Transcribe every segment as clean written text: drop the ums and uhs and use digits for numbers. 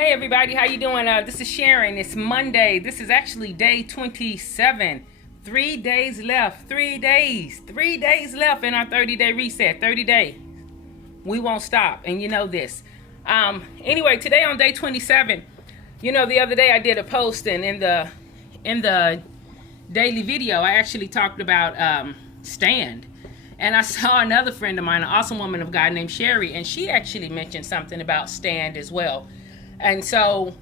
Hey everybody, how you doing? This is Sharon. It's Monday. This is actually day 27. 3 days left. 3 days. 3 days left in our 30-day reset. 30 days. We won't stop, and you know this. Anyway, today on day 27, the other day I did a post, and in the daily video, I actually talked about stand. And I saw another friend of mine, an awesome woman of God named Sherry, and she actually mentioned something about stand as well. And so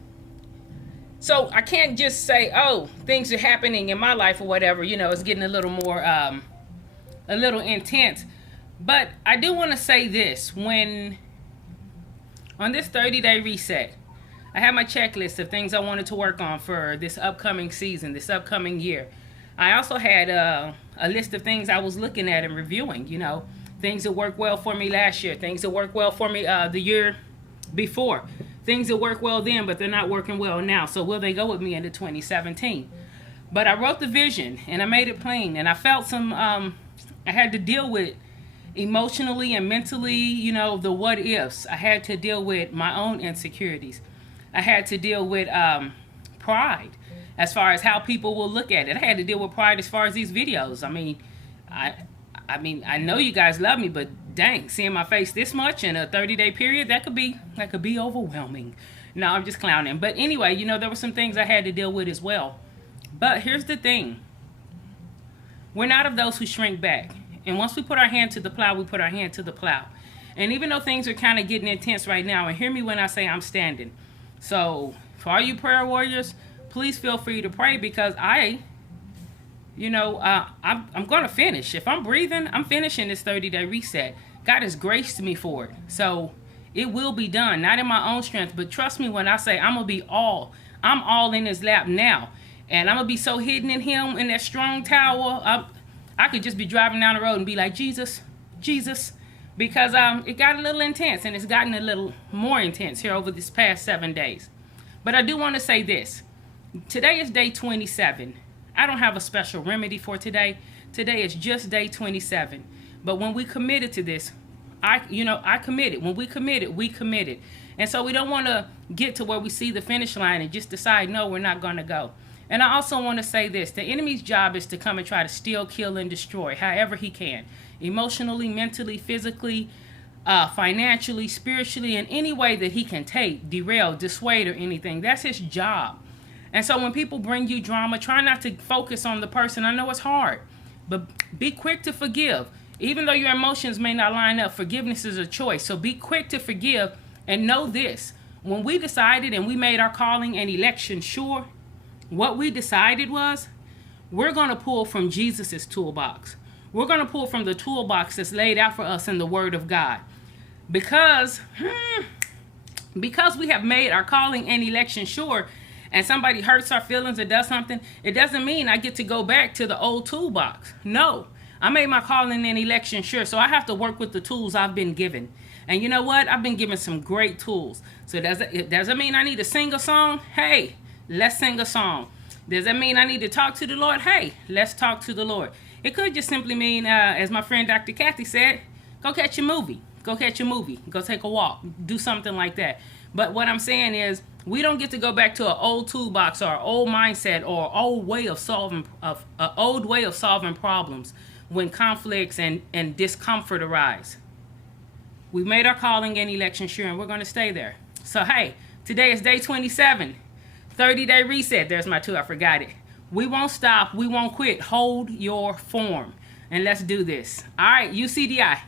I can't just say, oh, things are happening in my life or whatever, it's getting a little more, a little intense. But I do want to say this, when on this 30-day reset, I had my checklist of things I wanted to work on for this upcoming season, this upcoming year. I also had a list of things I was looking at and reviewing, things that worked well for me last year, things that worked well for me the year before. Things that work well then, but they're not working well now. So will they go with me into 2017? But I wrote the vision and I made it plain. And I felt I had to deal with emotionally and mentally, the what ifs. I had to deal with my own insecurities. I had to deal with pride as far as how people will look at it. I had to deal with pride as far as these videos. I know you guys love me, but dang, seeing my face this much in a 30-day period, that could be overwhelming. No, I'm just clowning. But anyway, there were some things I had to deal with as well. But here's the thing. We're not of those who shrink back. And once we put our hand to the plow, we put our hand to the plow. And even though things are kind of getting intense right now, and hear me when I say I'm standing. So for all you prayer warriors, please feel free to pray, because I'm going to finish. If I'm breathing, I'm finishing this 30-day reset. God has graced me for it. So it will be done, not in my own strength, but trust me when I say I'm all in his lap now. And I'm going to be so hidden in him in that strong tower. I could just be driving down the road and be like, Jesus, Jesus, because it got a little intense, and it's gotten a little more intense here over this past 7 days. But I do want to say this. Today is day 27. I don't have a special remedy for today. Today is just day 27. But when we committed to this, I committed. When we committed, we committed. And so we don't want to get to where we see the finish line and just decide, no, we're not going to go. And I also want to say this. The enemy's job is to come and try to steal, kill, and destroy however he can. Emotionally, mentally, physically, financially, spiritually, in any way that he can take, derail, dissuade, or anything. That's his job. And so when people bring you drama, try not to focus on the person. I know it's hard, but be quick to forgive. Even though your emotions may not line up, forgiveness is a choice. So be quick to forgive, and know this. When we decided and we made our calling and election sure, what we decided was we're going to pull from Jesus's toolbox. We're going to pull from the toolbox that's laid out for us in the Word of God. Because we have made our calling and election sure, and somebody hurts our feelings or does something, it doesn't mean I get to go back to the old toolbox. No, I made my calling and election sure, so I have to work with the tools I've been given. And you know what? I've been given some great tools. So it doesn't mean I need to sing a song. Hey, let's sing a song. Does that mean I need to talk to the Lord? Hey, let's talk to the Lord. It could just simply mean, as my friend Dr. Kathy said, go catch a movie. Go catch a movie. Go take a walk. Do something like that. But what I'm saying is, we don't get to go back to an old toolbox or an old mindset or old way of solving problems when conflicts and discomfort arise. We've made our calling and election sure, and we're going to stay there. So hey, today is day 27, 30-day reset. There's my 2. I forgot it. We won't stop. We won't quit. Hold your form, and let's do this. All right, UCDI.